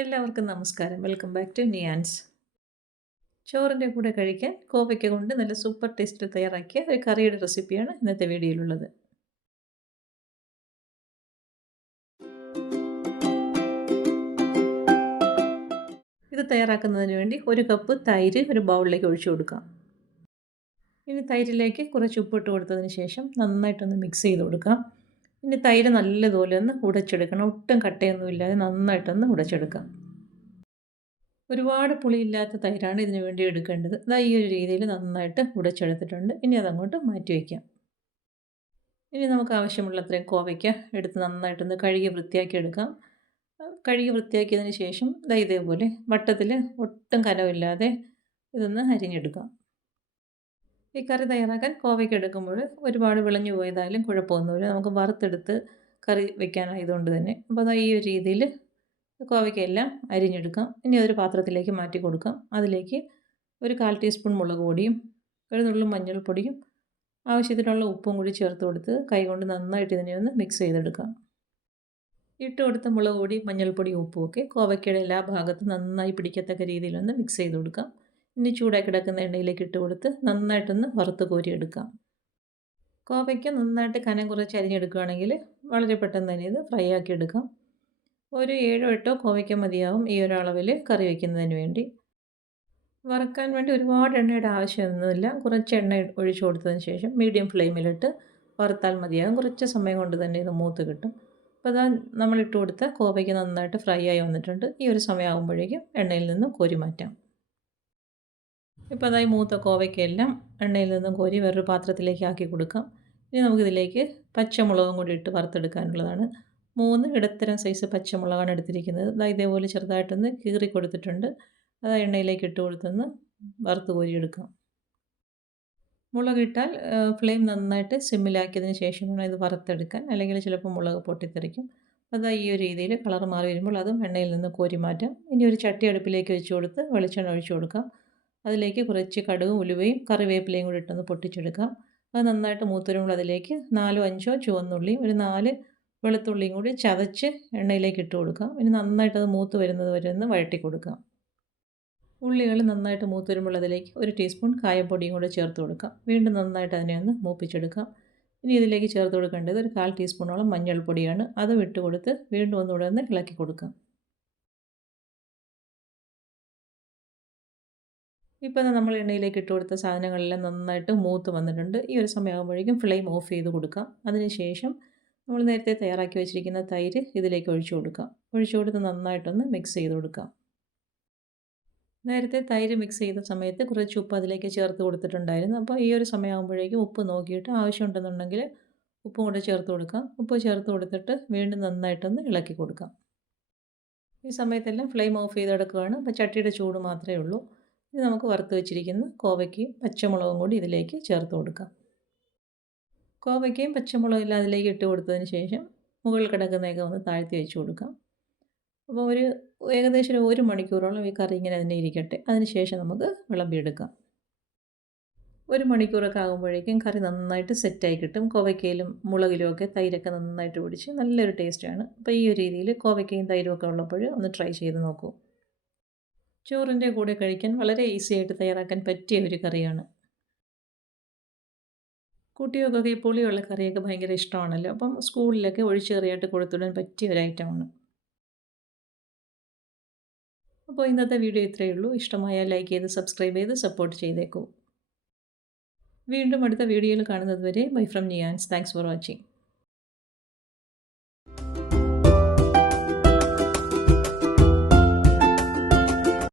എല്ലാവർക്കും നമസ്കാരം. Welcome back to Niyans. ചോറിൻ്റെ കൂടെ കഴിക്കാൻ കോവയ്ക്ക കൊണ്ട് നല്ല സൂപ്പർ ടേസ്റ്റിൽ തയ്യാറാക്കിയ ഒരു കറിയുടെ റെസിപ്പിയാണ് ഇന്നത്തെ വീഡിയോയിലുള്ളത്. ഇത് തയ്യാറാക്കുന്നതിന് വേണ്ടി ഒരു കപ്പ് തൈര് ഒരു ബൗളിലേക്ക് ഒഴിച്ചു കൊടുക്കാം. ഇനി തൈരിലേക്ക് കുറച്ച് ഉപ്പിട്ട് കൊടുത്തതിന് ശേഷം നന്നായിട്ടൊന്ന് മിക്സ് ചെയ്ത് കൊടുക്കാം. ഇനി തൈര് നല്ലതുപോലെ ഒന്ന് ഉടച്ചെടുക്കണം. ഒട്ടും കട്ടയൊന്നുമില്ലാതെ നന്നായിട്ടൊന്ന് ഉടച്ചെടുക്കാം. ഒരുപാട് പുളിയില്ലാത്ത തൈരാണ് ഇതിന് വേണ്ടി എടുക്കേണ്ടത്. ഈ ഒരു രീതിയിൽ നന്നായിട്ട് ഉടച്ചെടുത്തിട്ടുണ്ട്. ഇനി അതങ്ങോട്ട് മാറ്റി വയ്ക്കാം. ഇനി നമുക്ക് ആവശ്യമുള്ള അത്രയും കോവയ്ക്ക എടുത്ത് നന്നായിട്ടൊന്ന് കഴുകി വൃത്തിയാക്കി എടുക്കാം. കഴുകി വൃത്തിയാക്കിയതിന് ശേഷം ഇതേപോലെ വട്ടത്തിൽ ഒട്ടും കനമില്ലാതെ ഇതൊന്ന് അരിഞ്ഞെടുക്കാം. ഈ കറി തയ്യാറാക്കാൻ കോവയ്ക്ക എടുക്കുമ്പോൾ ഒരുപാട് വിളഞ്ഞു പോയതായാലും കുഴപ്പമൊന്നുമില്ല. നമുക്ക് വറുത്തെടുത്ത് കറി വെക്കാനായതുകൊണ്ട് തന്നെ. അപ്പോൾ ഈ ഒരു രീതിയിൽ കോവയ്ക്കയെല്ലാം അരിഞ്ഞെടുക്കാം. ഇനി അതൊരു പാത്രത്തിലേക്ക് മാറ്റി കൊടുക്കാം. അതിലേക്ക് ഒരു 1/4 ടീസ്പൂൺ മുളക് പൊടിയും ഒരു നുള്ളു മഞ്ഞൾപ്പൊടിയും ആവശ്യത്തിനുള്ള ഉപ്പും കൂടി ചേർത്ത് കൊടുത്ത് കൈകൊണ്ട് നന്നായിട്ട് ഇതിനെ ഒന്ന് മിക്സ് ചെയ്തെടുക്കാം. ഇട്ട് കൊടുത്ത മുളക് പൊടി, മഞ്ഞൾപ്പൊടി, ഉപ്പും ഒക്കെ കോവയ്ക്കയുടെ എല്ലാ ഭാഗത്തും നന്നായി പിടിക്കത്തക്ക രീതിയിലൊന്ന് മിക്സ് ചെയ്ത് കൊടുക്കാം. ഇനി ചൂടായി കിടക്കുന്ന എണ്ണയിലേക്ക് ഇട്ട് കൊടുത്ത് നന്നായിട്ടൊന്ന് വറുത്ത് കോരിയെടുക്കാം. കോവയ്ക്ക നന്നായിട്ട് കനം കുറച്ച് അരിഞ്ഞെടുക്കുകയാണെങ്കിൽ വളരെ പെട്ടെന്ന് തന്നെ ഇത് ഫ്രൈ ആക്കി എടുക്കാം. ഒരു 7-8 കോവയ്ക്ക മതിയാവും ഈ ഒരു അളവിൽ കറി വയ്ക്കുന്നതിന് വേണ്ടി. വറുക്കാൻ വേണ്ടി ഒരുപാട് എണ്ണയുടെ ആവശ്യമൊന്നുമില്ല. കുറച്ച് എണ്ണ ഒഴിച്ചു കൊടുത്തതിന് ശേഷം മീഡിയം ഫ്ലെയിമിലിട്ട് വറുത്താൽ മതിയാകും. കുറച്ച് സമയം കൊണ്ട് തന്നെ ഇത് മൂത്ത് കിട്ടും. അപ്പോൾ നമ്മളിട്ട് കൊടുത്ത കോവയ്ക്ക നന്നായിട്ട് ഫ്രൈ ആയി വന്നിട്ടുണ്ട്. ഈ ഒരു സമയമാകുമ്പോഴേക്കും എണ്ണയിൽ നിന്നും കോരി മാറ്റാം. ഇപ്പോൾ മൂത്ത കോവയ്ക്കയെല്ലാം എണ്ണയിൽ നിന്നും കോരി വേറൊരു പാത്രത്തിലേക്ക് ആക്കി കൊടുക്കാം. ഇനി നമുക്കിതിലേക്ക് പച്ചമുളകും കൂടി ഇട്ട് വറുത്തെടുക്കാനുള്ളതാണ്. 3 ഇടത്തരം സൈസ് പച്ചമുളകാണ് എടുത്തിരിക്കുന്നത്. ഇതേപോലെ ചെറുതായിട്ടൊന്ന് കീറി കൊടുത്തിട്ടുണ്ട്. എണ്ണയിലേക്ക് ഇട്ട് കൊടുത്തൊന്ന് വറുത്ത് കോരിയെടുക്കാം. മുളകിട്ടാൽ ഫ്ലെയിം നന്നായിട്ട് സിമ്മിലാക്കിയതിന് ശേഷം വേണം ഇത് വറുത്തെടുക്കാൻ, അല്ലെങ്കിൽ ചിലപ്പോൾ മുളക് പൊട്ടിത്തെറിക്കും. ഈ ഒരു രീതിയിൽ കളർ മാറി വരുമ്പോൾ അതും എണ്ണയിൽ നിന്ന് കോരി മാറ്റാം. ഇനി ഒരു ചട്ടി അടുപ്പിലേക്ക് വെച്ച് കൊടുത്ത് വെളിച്ചെണ്ണ ഒഴിച്ചു കൊടുക്കാം. അതിലേക്ക് കുറച്ച് കടുകും ഉലുവയും കറിവേപ്പിലയും കൂടി ഇട്ടൊന്ന് പൊട്ടിച്ചെടുക്കാം. അത് നന്നായിട്ട് മൂത്ത് വരുമ്പോൾ അതിലേക്ക് 4-5 ചുവന്നുള്ളിയും ഒരു 4 വെളുത്തുള്ളിയും കൂടി ചതച്ച് എണ്ണയിലേക്ക് ഇട്ട് കൊടുക്കാം. ഇനി നന്നായിട്ടത് മൂത്ത് വരുന്നത് വരെ ഒന്ന് വഴറ്റി കൊടുക്കാം. ഉള്ളികൾ നന്നായിട്ട് മൂത്ത് വരുമ്പോൾ അതിലേക്ക് 1 ടീസ്പൂൺ കായപ്പൊടിയും കൂടി ചേർത്ത് കൊടുക്കാം. വീണ്ടും നന്നായിട്ട് അതിനെ ഒന്ന് മൂപ്പിച്ചെടുക്കാം. ഇനി ഇതിലേക്ക് ചേർത്ത് കൊടുക്കേണ്ടത് ഒരു 1/4 ടീസ്പൂണോളം മഞ്ഞൾപ്പൊടിയാണ്. അതും ഇട്ട് കൊടുത്ത് വീണ്ടും ഒന്നുകൂടെ ഒന്ന് ഇളക്കി കൊടുക്കാം. ഇപ്പോൾ നമ്മൾ എണ്ണയിലേക്ക് ഇട്ട് കൊടുത്ത സാധനങ്ങളെല്ലാം നന്നായിട്ട് മൂത്ത് വന്നിട്ടുണ്ട്. ഈ ഒരു സമയമാകുമ്പോഴേക്കും ഫ്ലെയിം ഓഫ് ചെയ്ത് കൊടുക്കാം. അതിനുശേഷം നമ്മൾ നേരത്തെ തയ്യാറാക്കി വെച്ചിരിക്കുന്ന തൈര് ഇതിലേക്ക് ഒഴിച്ചു കൊടുക്കാം. ഒഴിച്ചു കൊടുത്ത് നന്നായിട്ടൊന്ന് മിക്സ് ചെയ്ത് കൊടുക്കാം. നേരത്തെ തൈര് മിക്സ് ചെയ്ത സമയത്ത് കുറച്ച് ഉപ്പ് അതിലേക്ക് ചേർത്ത് കൊടുത്തിട്ടുണ്ടായിരുന്നു. അപ്പോൾ ഈ ഒരു സമയമാകുമ്പോഴേക്കും ഉപ്പ് നോക്കിയിട്ട് ആവശ്യമുണ്ടെന്നുണ്ടെങ്കിൽ ഉപ്പും കൂടെ ചേർത്ത് കൊടുക്കാം. ഉപ്പ് ചേർത്ത് കൊടുത്തിട്ട് വീണ്ടും നന്നായിട്ടൊന്ന് ഇളക്കി കൊടുക്കാം. ഈ സമയത്തെല്ലാം ഫ്ലെയിം ഓഫ് ചെയ്തെടുക്കുകയാണ്. അപ്പോൾ ചട്ടിയുടെ ചൂട് മാത്രമേ ഉള്ളൂ. ഇനി നമുക്ക് വറുത്ത് വെച്ചിരിക്കുന്ന കോവയ്ക്കയും പച്ചമുളകും കൂടി ഇതിലേക്ക് ചേർത്ത് കൊടുക്കാം. കോവയ്ക്കയും പച്ചമുളകും എല്ലാം അതിലേക്ക് ഇട്ട് കൊടുത്തതിന് ശേഷം മുകളിൽ കിടക്കുന്നതൊക്കെ ഒന്ന് താഴ്ത്തി വെച്ച് കൊടുക്കാം. അപ്പോൾ ഏകദേശം 1 മണിക്കൂറോളം ഈ കറി ഇങ്ങനെ തന്നെ ഇരിക്കട്ടെ. അതിന് ശേഷം നമുക്ക് വിളമ്പിയെടുക്കാം. 1 മണിക്കൂറൊക്കെ ആകുമ്പോഴേക്കും കറി നന്നായിട്ട് സെറ്റായി കിട്ടും. കോവയ്ക്കയിലും മുളകിലും ഒക്കെ തൈരൊക്കെ നന്നായിട്ട് പിടിച്ച് നല്ലൊരു ടേസ്റ്റാണ്. അപ്പോൾ ഈ ഒരു രീതിയിൽ കോവയ്ക്കയും തൈരും ഒക്കെ ഉള്ളപ്പോൾ ഒന്ന് ട്രൈ ചെയ്ത് നോക്കൂ. ചോറിൻ്റെ കൂടെ കഴിക്കാൻ വളരെ ഈസി ആയിട്ട് തയ്യാറാക്കാൻ പറ്റിയ ഒരു കറിയാണ്. കുട്ടികൾക്കൊക്കെ ഈ പുളിയുള്ള കറിയൊക്കെ ഭയങ്കര ഇഷ്ടമാണല്ലോ. അപ്പം സ്കൂളിലൊക്കെ ഒഴിച്ചുകറിയായിട്ട് കൊടുത്തുവിടാൻ പറ്റിയ ഒരു ഐറ്റമാണ്. അപ്പോൾ ഇന്നത്തെ വീഡിയോ ഇത്രയേ ഉള്ളൂ. ഇഷ്ടമായാൽ ലൈക്ക് ചെയ്ത് സബ്സ്ക്രൈബ് ചെയ്ത് സപ്പോർട്ട് ചെയ്തേക്കൂ. വീണ്ടും അടുത്ത വീഡിയോയിൽ കാണുന്നത് വരെ bye from Niyans. Thanks for watching.